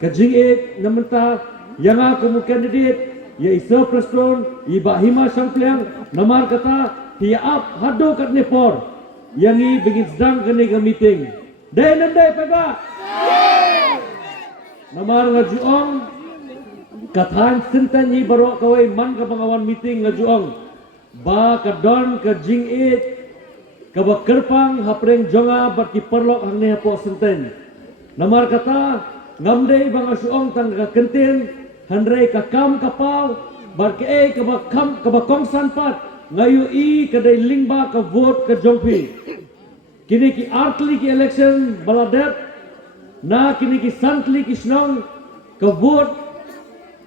Kajing namenta yang aku candidate ya iso preston iba hima sampliang namar kata tiap hado kat nepor yang i bingit sedang kene ke meeting dai nandai pega namar ngajuong kathan sinten i baro kawai man ka pangawan meeting ngajuong ba kadon ke jing ka bakerpang hapreng jonga bat ki perlok hangne hapo sinten namar kata ngamdei bang asuong tang ka kentin handrei ka kam kapau bar ke ka bakam ka bakong sanpat ngayu i kadai lingba ka vote ka jongpi kini ki artli ki election baladet na kini ki santli ki snong ka vote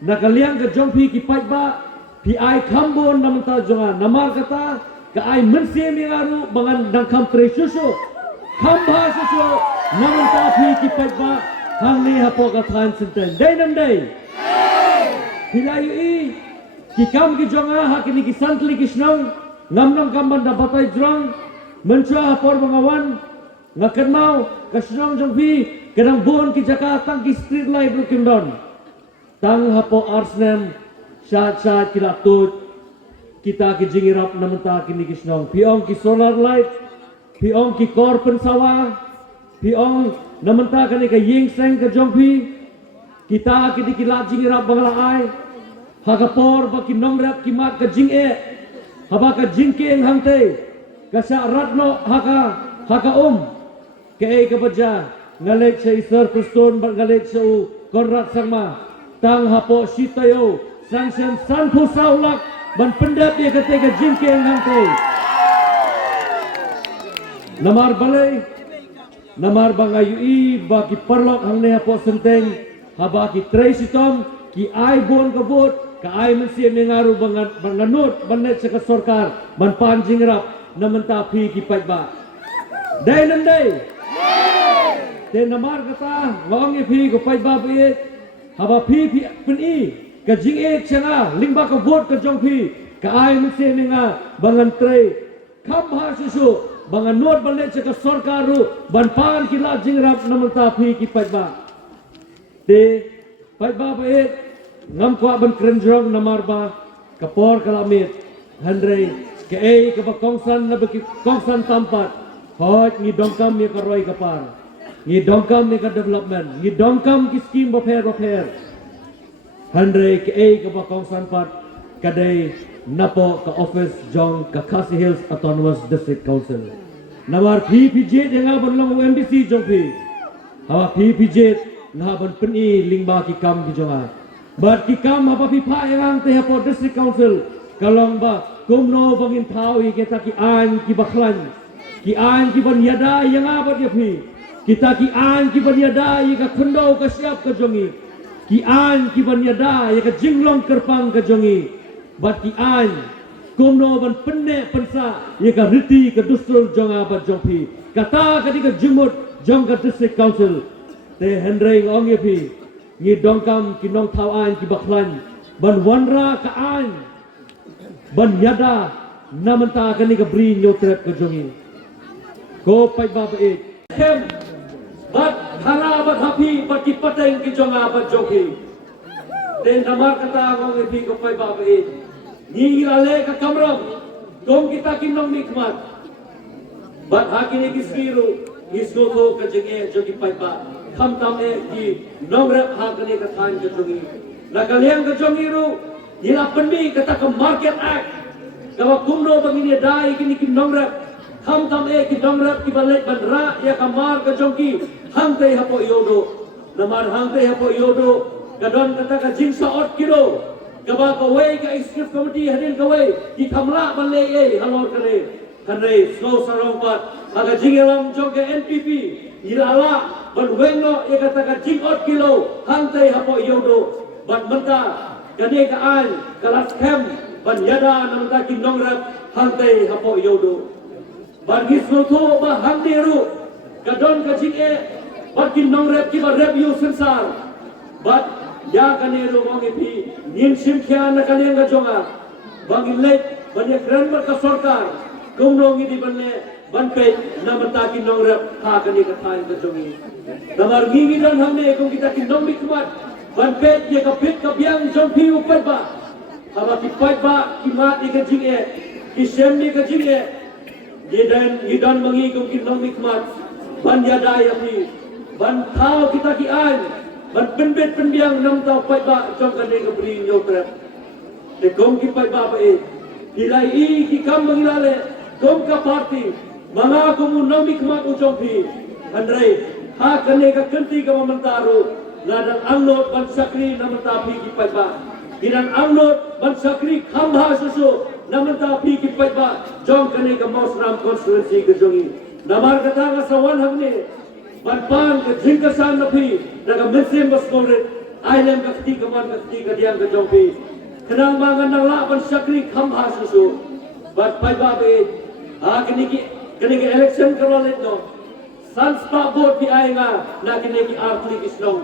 na kaliang ka jongpi ki pajba pi ai khambon namta jonga namar kata ka ai mensie mingaru bangan dangkam presusu khamba susu namta pi ki pajba hang ni hapo ka than sinten dai nam dai hilayu i ki kam ki jonga ha kini ki santli ki snong ngamnong kamban da batai jrong menchua hapor bangawan ngakan mau ka snong jongpi kadang bon ki jaka tang ki street light lukim don tang hapo arsnem sat kila tut kita ki jingirap namenta kini ki snong piong ki solar light piong ki kor pensawa piong namenta kani ka ying seng ka jongpi kita kini ki la jingirap bangla ai hagapor ba ki nongrap ki mat ka jing haba ka jingkeng hangte ka sa ratno haka ke ka baja ngalek sa isar preston ba ngalek sa konrat sangma tang hapo sitayo sanction san pusaulak ban pendat dia kate ka jingkeng hangte namar balai namar bangayu i ba ki perlok hangne hapo senteng haba ki traisitom ki ai bon ka vote ka ai mensi mengaru banganut banet sa kasorkar ban panjingrap namenta pi ki pajba dai nandai te namar kata ngong i pi ko pajba pi haba pi pen i ka jing changa lingba ka vote ka jong pi ka ai mensi menga bangan tre khambha susu banganut banet sa kasorkaru ban pan ki la jingrap namenta pi ki pajba te pajba pi ngam kwa ban krenjong namarba kapor kalamit handrei ke ka bakongsan na baki kongsan tampat hot ni dongkam ni karoi kapar ni dongkam ni ka development ni dongkam ki scheme repair handrei ke ka bakongsan pat kadai napo ka office jong ka Khasi Hills Autonomous District Council namar PPJ denga banlong MDC jong pi hawa PPJ na ban peni lingba ki kam ki jonga But kikam apa pipa yang teh apa district council kalong ba kumno bangin tawi kita ki an ki baklan ki an ki ban yada yang apa dia pi kita ki an ki ban yada ye ka khundau ka siap ka jongi ki an ki ban yada ye ka jinglong kerpang ka jongi but ki an kumno ban penne pensa ye ka riti ka dustul jonga ba jongpi kata ka di ka jumut jong ka district council te hendreng ong ye pi ni dongkam ki nong thau an ki baklan ban wanra ka an ban yada namenta ka ni ka bri nyotrep ka jongi ko pai ba ba hem bat khara bat hapi bat ki pateng ki jonga bat joki den namar kata ngong pi ko pai ba ba ni lale ka kamram dong kita ki nong nikmat bat hakini ki siru isgo to ka jenge joki pai ba kham tam ki nongrap ha kane ka than ka jongi la kaliang ka jongi ru ila pendi kata ka market act ka kumno bangini dai kini ki nongrap kham tam ki nongrap ki balek bandra ya ka mar ka jongi hang te hapo yodo namar hang te hapo yodo kadon kata ka jingsa ot kilo ka ba ka wei ka executive committee hadin ka wei ki khamla balle halor kare kare slow sarong pat aga jingelang jong ke NPP ilala ban wengo ye kata ka jingot kilo hantai hapo yodo ban menta kane ka an kalas kem ban yada namta ki nongrap hantai hapo yodo ban gisno to ba handiru kadon ka jinge ban ki nongrap ki ba review sensar ban ya kane ro ngi pi nin sim kya na kane nga jonga bang ilek ban ye kran ba ka sarkar kumno ngi di banne ban pe namata ki nong rep ha ka ni ka thain ka jongi namar ngi dan hamne ko kita ki nong mikmat ban pe ye ka pit ka biang jong pi upat ba haba ki pai ba ki mat ni ka jing e ki sem ni ka jing e ye dan mangi ko ki nong mikmat ban ya dai api ban thao kita ki ai ban penbet penbiang nam tau pai ba jong ka ni ka bri nyo trap te gom ki pai ba ba e hilai I ki kam mangilale gom ka party mga kumunong mikmat ujong pi andrei ha kane ka kenti ka mamantaru ladang angnot ban sakri namanta pi ki pai ba hinan angnot ban sakri khamha susu namanta pi ki pai ba jong kane ka mausram constituency ka jongi namar kata ka sawan hamne ban pan ka jingkasan na pi daga mesem baskore ailam ka kti ka man ka kti ka diam ka jong pi kenang mangan nang la ban sakri khamha susu ban pai ba be ha kane ki election kerana itu, sanspa board di ayenga nak kini ki arti kisnong.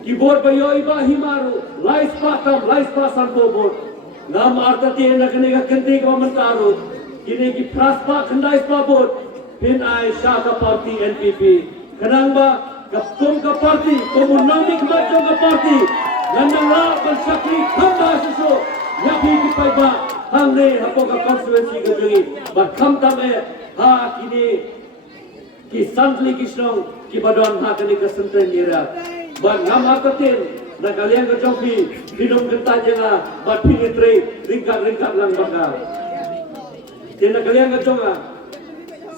Ki board bayo iba himaru, laispa sanpo board. Nam arta tiye nak kini ka kenti ka mentaru, kini ki praspa khandaispa board. Pin ay Shaka Party NPP. Kenang ba kapung ka party, komunamik macam ka party. Nandang la pensakri khamba susu, yapi ki pai ba. Hang ne hapo ka constituency ka jungi, but kham tame ha kini ki santli kisnong ki badon ha kini ka senten ira ban ngam akatin na kalian ka joki hidung gentan janga bat pinetre ringkat lang baka tena kalian ka jonga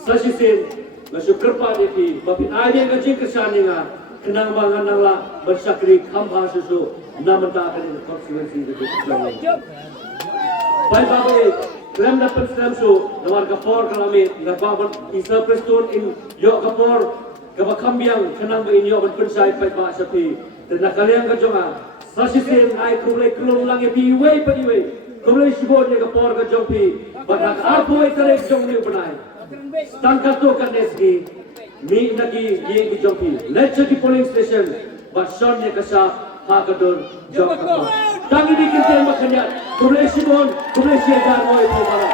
sasisin na sukrpa depi bapin ayen ka jing kesani nga kenang mangan nang la bersakri khamba susu namanta kini constituency ka pai babe Krem dapat Krem su, namar kapor kalami, ngapaban isa prestun in yo kapor, kabakambiang kenang ba inyo ban pensai pai ba sapi, dan nakaliang kajonga, sasisin ay kulay kulong lang ipiway pa iway, kulay sibon niya kapor kajong pi, batak apo ay tarek jong niyo panay, stangkato ka neski, mi naki ye ki jong pi, let's ki polling station, bat son niya kasa hakadon jong kapor. Tangi di kita makanya, kulay sibon, kulay siya garmo ito para.